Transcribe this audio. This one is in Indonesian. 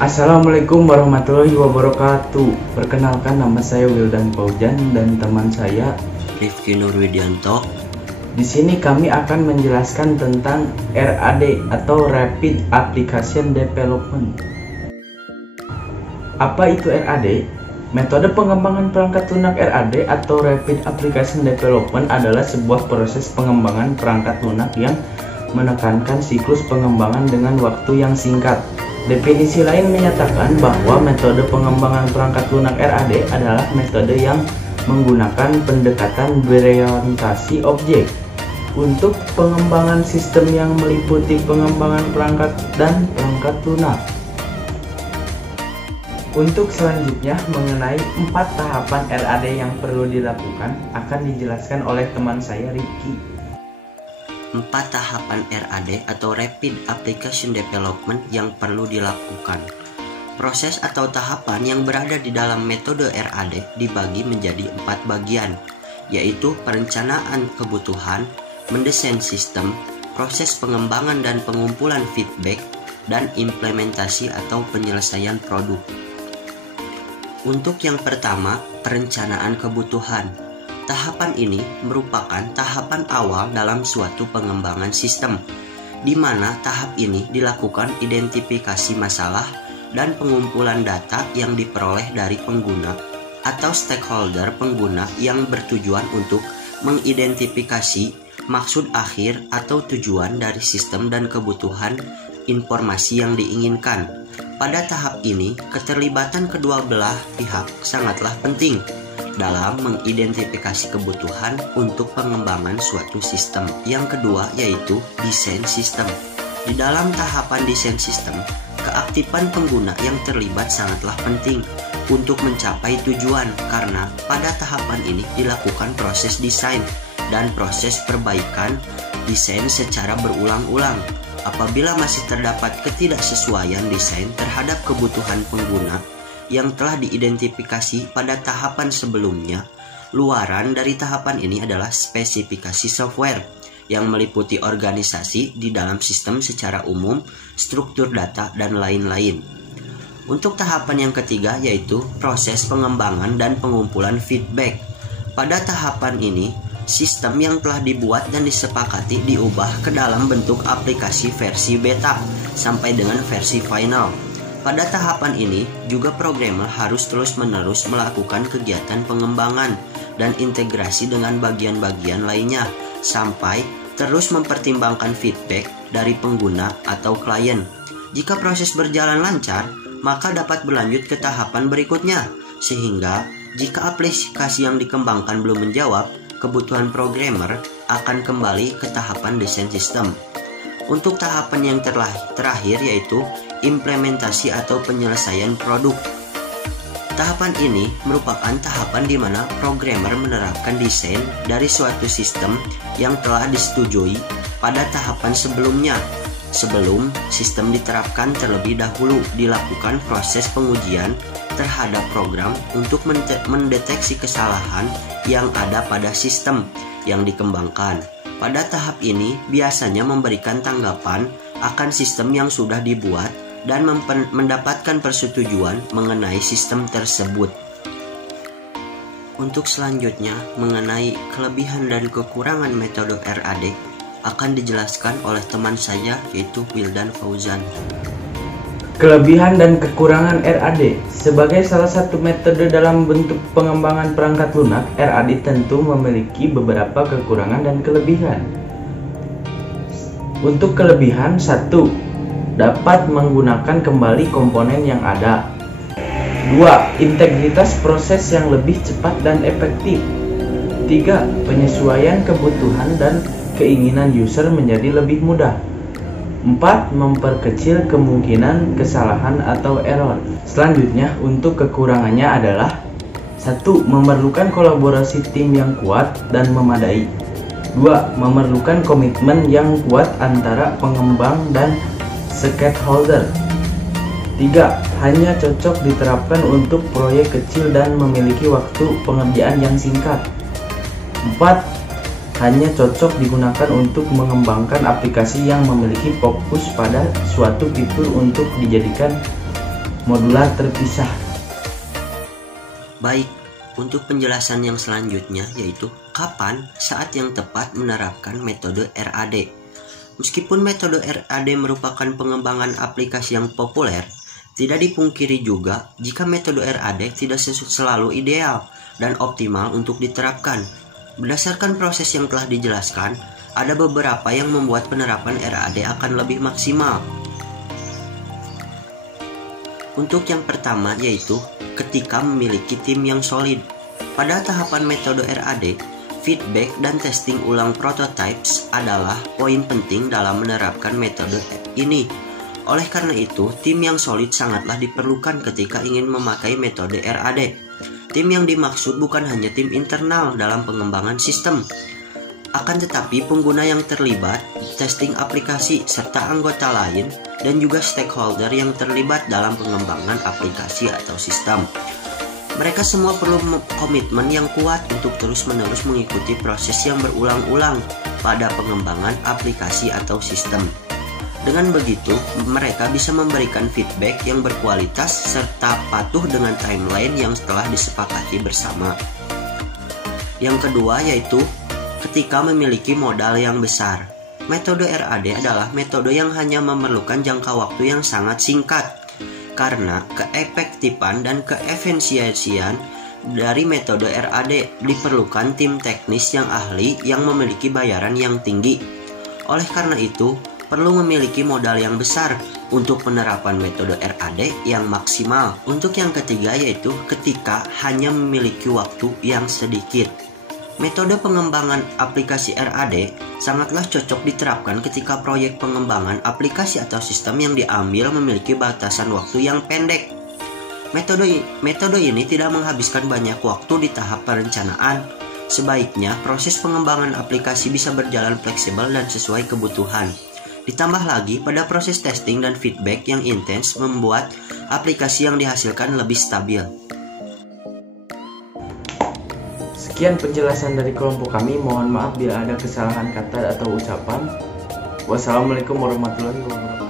Assalamualaikum warahmatullahi wabarakatuh. Perkenalkan, nama saya Wildan Fauzan dan teman saya Rifki Nurwidianto. Di sini kami akan menjelaskan tentang RAD atau Rapid Application Development. Apa itu RAD? Metode pengembangan perangkat lunak RAD atau Rapid Application Development adalah sebuah proses pengembangan perangkat lunak yang menekankan siklus pengembangan dengan waktu yang singkat. Definisi lain menyatakan bahwa metode pengembangan perangkat lunak RAD adalah metode yang menggunakan pendekatan berorientasi objek untuk pengembangan sistem yang meliputi pengembangan perangkat dan perangkat lunak. Untuk selanjutnya mengenai 4 tahapan RAD yang perlu dilakukan akan dijelaskan oleh teman saya Rifki. 4 tahapan RAD atau Rapid Application Development yang perlu dilakukan. Proses atau tahapan yang berada di dalam metode RAD dibagi menjadi 4 bagian, yaitu perencanaan kebutuhan, mendesain sistem, proses pengembangan dan pengumpulan feedback, dan implementasi atau penyelesaian produk. Untuk yang pertama, perencanaan kebutuhan. Tahapan ini merupakan tahapan awal dalam suatu pengembangan sistem, di mana tahap ini dilakukan identifikasi masalah dan pengumpulan data yang diperoleh dari pengguna atau stakeholder pengguna yang bertujuan untuk mengidentifikasi maksud akhir atau tujuan dari sistem dan kebutuhan informasi yang diinginkan. Pada tahap ini, keterlibatan kedua belah pihak sangatlah penting dalam mengidentifikasi kebutuhan untuk pengembangan suatu sistem. Yang kedua yaitu desain sistem. Di dalam tahapan desain sistem, keaktifan pengguna yang terlibat sangatlah penting untuk mencapai tujuan, karena pada tahapan ini dilakukan proses desain dan proses perbaikan desain secara berulang-ulang. Apabila masih terdapat ketidaksesuaian desain terhadap kebutuhan pengguna yang telah diidentifikasi pada tahapan sebelumnya, luaran dari tahapan ini adalah spesifikasi software yang meliputi organisasi di dalam sistem secara umum, struktur data, dan lain-lain. Untuk tahapan yang ketiga yaitu proses pengembangan dan pengumpulan feedback. Pada tahapan ini, sistem yang telah dibuat dan disepakati diubah ke dalam bentuk aplikasi versi beta sampai dengan versi final. Pada tahapan ini, juga programmer harus terus-menerus melakukan kegiatan pengembangan dan integrasi dengan bagian-bagian lainnya, sampai terus mempertimbangkan feedback dari pengguna atau klien. Jika proses berjalan lancar, maka dapat berlanjut ke tahapan berikutnya, sehingga jika aplikasi yang dikembangkan belum menjawab kebutuhan programmer, akan kembali ke tahapan desain sistem. Untuk tahapan yang terakhir yaitu implementasi atau penyelesaian produk. Tahapan ini merupakan tahapan di mana programmer menerapkan desain dari suatu sistem yang telah disetujui pada tahapan sebelumnya. Sebelum sistem diterapkan, terlebih dahulu dilakukan proses pengujian terhadap program untuk mendeteksi kesalahan yang ada pada sistem yang dikembangkan. Pada tahap ini biasanya memberikan tanggapan akan sistem yang sudah dibuat dan mendapatkan persetujuan mengenai sistem tersebut. Untuk selanjutnya mengenai kelebihan dan kekurangan metode RAD akan dijelaskan oleh teman saya yaitu Wildan Fauzan. Kelebihan dan kekurangan RAD. Sebagai salah satu metode dalam bentuk pengembangan perangkat lunak, RAD tentu memiliki beberapa kekurangan dan kelebihan. Untuk kelebihan, 1. Dapat menggunakan kembali komponen yang ada. 2. Integritas proses yang lebih cepat dan efektif. 3. Penyesuaian kebutuhan dan keinginan user menjadi lebih mudah. 4. Memperkecil kemungkinan kesalahan atau error. Selanjutnya, untuk kekurangannya adalah 1. Memerlukan kolaborasi tim yang kuat dan memadai. 2. Memerlukan komitmen yang kuat antara pengembang dan stakeholder. 3. Hanya cocok diterapkan untuk proyek kecil dan memiliki waktu pengerjaan yang singkat. 4. Hanya cocok digunakan untuk mengembangkan aplikasi yang memiliki fokus pada suatu fitur untuk dijadikan modular terpisah. Baik, untuk penjelasan yang selanjutnya yaitu kapan saat yang tepat menerapkan metode RAD. Meskipun metode RAD merupakan pengembangan aplikasi yang populer, tidak dipungkiri juga jika metode RAD tidak selalu ideal dan optimal untuk diterapkan. Berdasarkan proses yang telah dijelaskan, ada beberapa yang membuat penerapan RAD akan lebih maksimal. Untuk yang pertama yaitu ketika memiliki tim yang solid. Pada tahapan metode RAD, feedback dan testing ulang prototypes adalah poin penting dalam menerapkan metode ini. Oleh karena itu, tim yang solid sangatlah diperlukan ketika ingin memakai metode RAD. Tim yang dimaksud bukan hanya tim internal dalam pengembangan sistem, akan tetapi pengguna yang terlibat, testing aplikasi, serta anggota lain, dan juga stakeholder yang terlibat dalam pengembangan aplikasi atau sistem. Mereka semua perlu komitmen yang kuat untuk terus-menerus mengikuti proses yang berulang-ulang pada pengembangan aplikasi atau sistem. Dengan begitu, mereka bisa memberikan feedback yang berkualitas serta patuh dengan timeline yang telah disepakati bersama. Yang kedua yaitu ketika memiliki modal yang besar. Metode RAD adalah metode yang hanya memerlukan jangka waktu yang sangat singkat. Karena keefektifan dan keefisiensian dari metode RAD diperlukan tim teknis yang ahli yang memiliki bayaran yang tinggi. Oleh karena itu, perlu memiliki modal yang besar untuk penerapan metode RAD yang maksimal. Untuk yang ketiga yaitu ketika hanya memiliki waktu yang sedikit. Metode pengembangan aplikasi RAD sangatlah cocok diterapkan ketika proyek pengembangan aplikasi atau sistem yang diambil memiliki batasan waktu yang pendek. Metode ini tidak menghabiskan banyak waktu di tahap perencanaan. Sebaiknya proses pengembangan aplikasi bisa berjalan fleksibel dan sesuai kebutuhan. Ditambah lagi, pada proses testing dan feedback yang intens membuat aplikasi yang dihasilkan lebih stabil. Sekian penjelasan dari kelompok kami. Mohon maaf bila ada kesalahan kata atau ucapan. Wassalamualaikum warahmatullahi wabarakatuh.